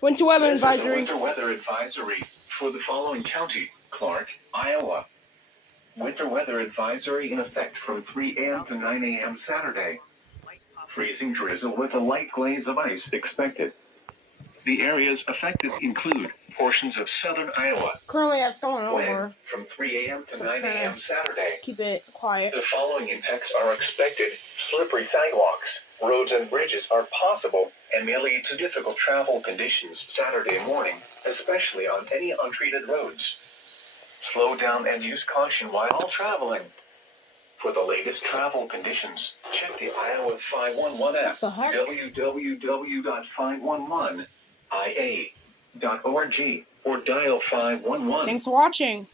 Winter weather This is a advisory. winter weather advisory for the following county: Clark, Iowa. Winter weather advisory in effect from 3 a.m. to 9 a.m. Saturday. Freezing drizzle with a light glaze of ice expected. The areas affected include portions of southern Iowa. Currently, I have someone Wind over. from 3 a.m. to So 9 trying a.m. Saturday. Keep it quiet. The following impacts are expected: slippery sidewalks, roads and bridges are possible, and may lead to difficult travel conditions Saturday morning, especially on any untreated roads. Slow down and use caution while traveling. For the latest travel conditions, check the Iowa 511 app, The heck? www.511ia.org, or dial 511. Thanks for watching.